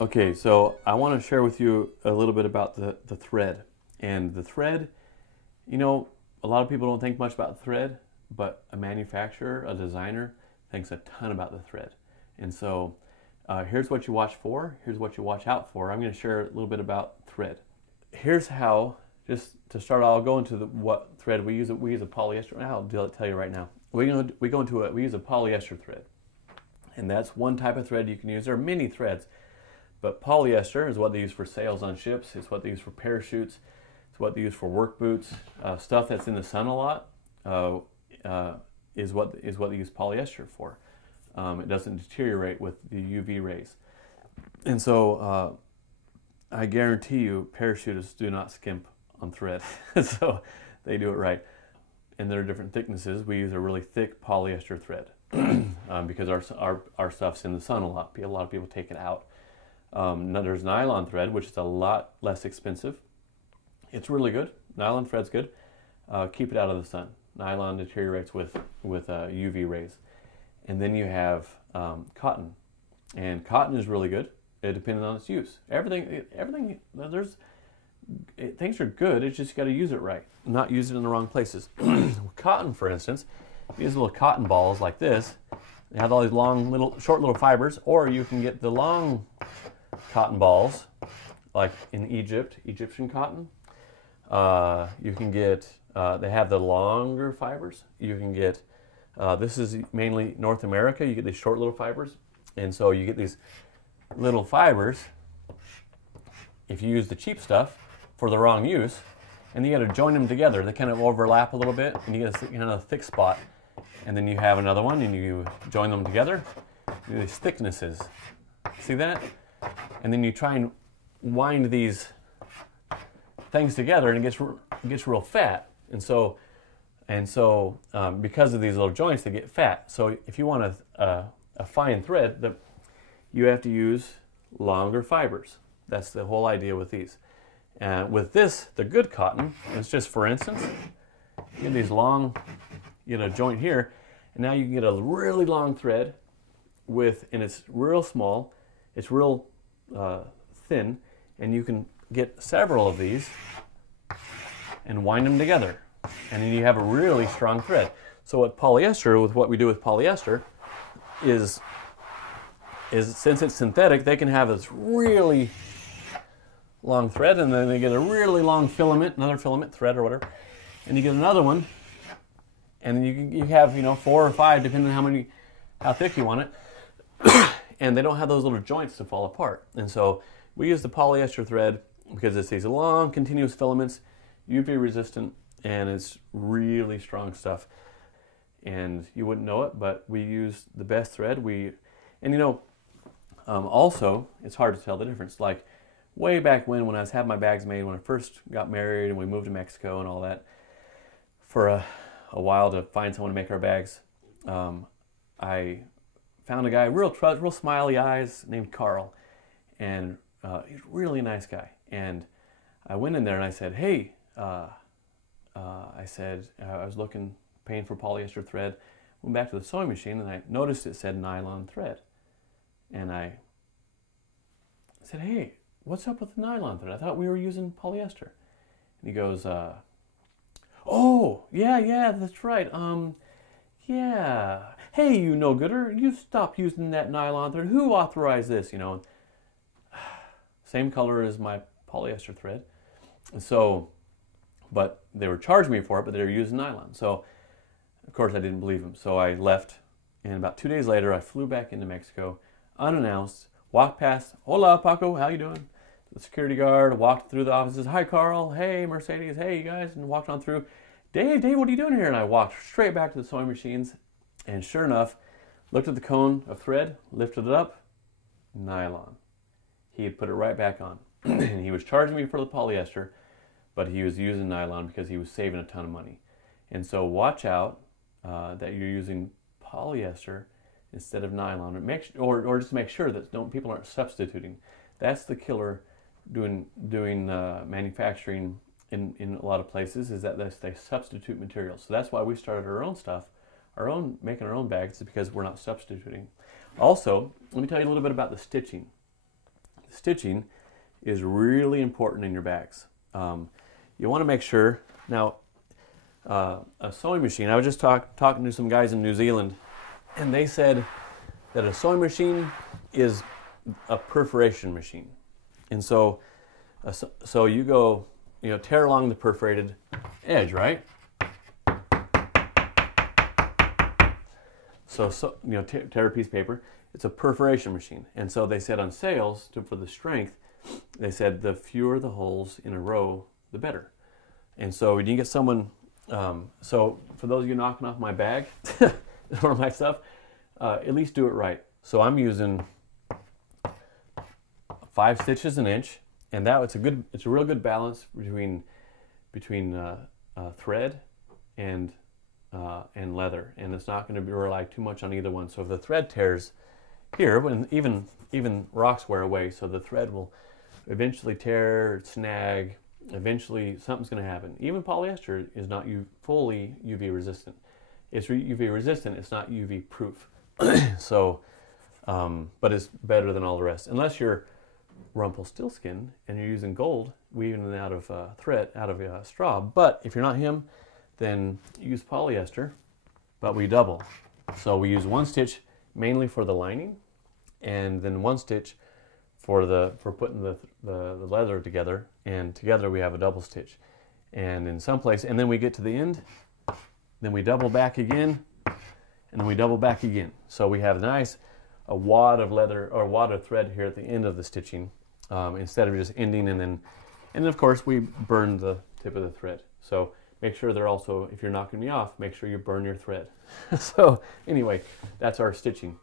Okay, so I want to share with you a little bit about the thread. And the thread, you know, a lot of people don't think much about thread, but a manufacturer, a designer, thinks a ton about the thread. And so here's what you watch for, here's what you watch out for. I'm going to share a little bit about thread. Here's how, just to start, I'll go into what thread we use. We use a polyester. I'll tell you right now. We use a polyester thread. And that's one type of thread you can use. There are many threads. But polyester is what they use for sails on ships. It's what they use for parachutes. It's what they use for work boots. Stuff that's in the sun a lot is what they use polyester for. It doesn't deteriorate with the UV rays. And so I guarantee you parachutists do not skimp on thread. So they do it right. And there are different thicknesses. We use a really thick polyester thread because our stuff's in the sun a lot. A lot of people take it out. Now there's nylon thread, which is a lot less expensive. It's really good. Nylon thread's good. Keep it out of the sun. Nylon deteriorates with UV rays. And then you have cotton, and cotton is really good, depending on its use. Things are good. It's just you got to use it right, not use it in the wrong places. Cotton, for instance, these little cotton balls like this. They have all these short little fibers, or you can get the long cotton balls, like in Egyptian cotton. You can get, they have the longer fibers. You can get, this is mainly North America, you get these short little fibers. And so you get these little fibers, if you use the cheap stuff for the wrong use, and you got to join them together. They kind of overlap a little bit, and you get a kind of thick spot. And then you have another one, and you join them together. These thicknesses. See that? And then you try and wind these things together, and it gets real fat. And so because of these little joints, they get fat. So if you want a fine thread, you have to use longer fibers. That's the whole idea with these. With this, the good cotton, it's just, for instance, you get these long, you get a joint here, and now you can get a really long thread and it's real small, it's real thin, and you can get several of these and wind them together, and then you have a really strong thread. So what we do with polyester is since it's synthetic, they can have this really long thread, and then they get a really long filament, another filament thread or whatever, and you get another one, and you have 4 or 5 depending on how thick you want it, and they don't have those little joints to fall apart. And so we use the polyester thread because it's these long continuous filaments, UV resistant, and it's really strong stuff. And you wouldn't know it, but we use the best thread. Also it's hard to tell the difference. Like way back when I was having my bags made, when I first got married and we moved to Mexico and all that, for a while to find someone to make our bags, I found a guy, real smiley eyes, named Carl, and he's a really nice guy. And I went in there and I said, hey, I was paying for polyester thread, went back to the sewing machine, and I noticed it said nylon thread. And I said, hey, what's up with the nylon thread? I thought we were using polyester. And he goes, oh, yeah, that's right. Yeah. Hey, you no-gooder, you stop using that nylon thread. Who authorized this? Same color as my polyester thread. And so, but they were charging me for it, but they were using nylon. So, of course, I didn't believe them. So I left, and about 2 days later, I flew back into Mexico, unannounced, walked past, hola, Paco, how you doing? The security guard, walked through the offices, hi, Carl, hey, Mercedes, hey, you guys, and walked on through. Dave, what are you doing here? And I walked straight back to the sewing machines, and sure enough, looked at the cone of thread, lifted it up, nylon. He had put it right back on. And he was charging me for the polyester, but he was using nylon because he was saving a ton of money. And so watch out that you're using polyester instead of nylon, or just make sure that people aren't substituting. That's the killer doing manufacturing in a lot of places, is that they substitute materials. So that's why we started our own stuff, making our own bags, because we're not substituting. Also, let me tell you a little bit about the stitching. stitching is really important in your bags. You want to make sure, now a sewing machine, I was just talking to some guys in New Zealand, and they said that a sewing machine is a perforation machine. And so you go, tear along the perforated edge, right? So tear a piece of paper. It's a perforation machine. And so they said on sales, for the strength, they said the fewer the holes in a row, the better. And so when you get someone, so for those of you knocking off my bag or my stuff, at least do it right. So I'm using 5 stitches an inch, and it's a real good balance between thread and leather, and it's not going to rely too much on either one. So if the thread tears here, when even rocks wear away, so the thread will eventually tear, snag. Eventually, something's going to happen. Even polyester is not fully UV resistant. It's UV resistant. It's not UV proof. So, but it's better than all the rest. Unless you're Rumpelstiltskin and you're using gold, weaving it out of straw. But if you're not him, then use polyester. But we double. So we use 1 stitch mainly for the lining, and then 1 stitch for putting the leather together, and together we have a double stitch. And in some place, and then we get to the end, then we double back again, and then we double back again. So we have a wad of leather or wad of thread here at the end of the stitching, instead of just ending and then of course we burn the tip of the thread. So make sure they're also, if you're knocking me off, make sure you burn your thread. So anyway, that's our stitching.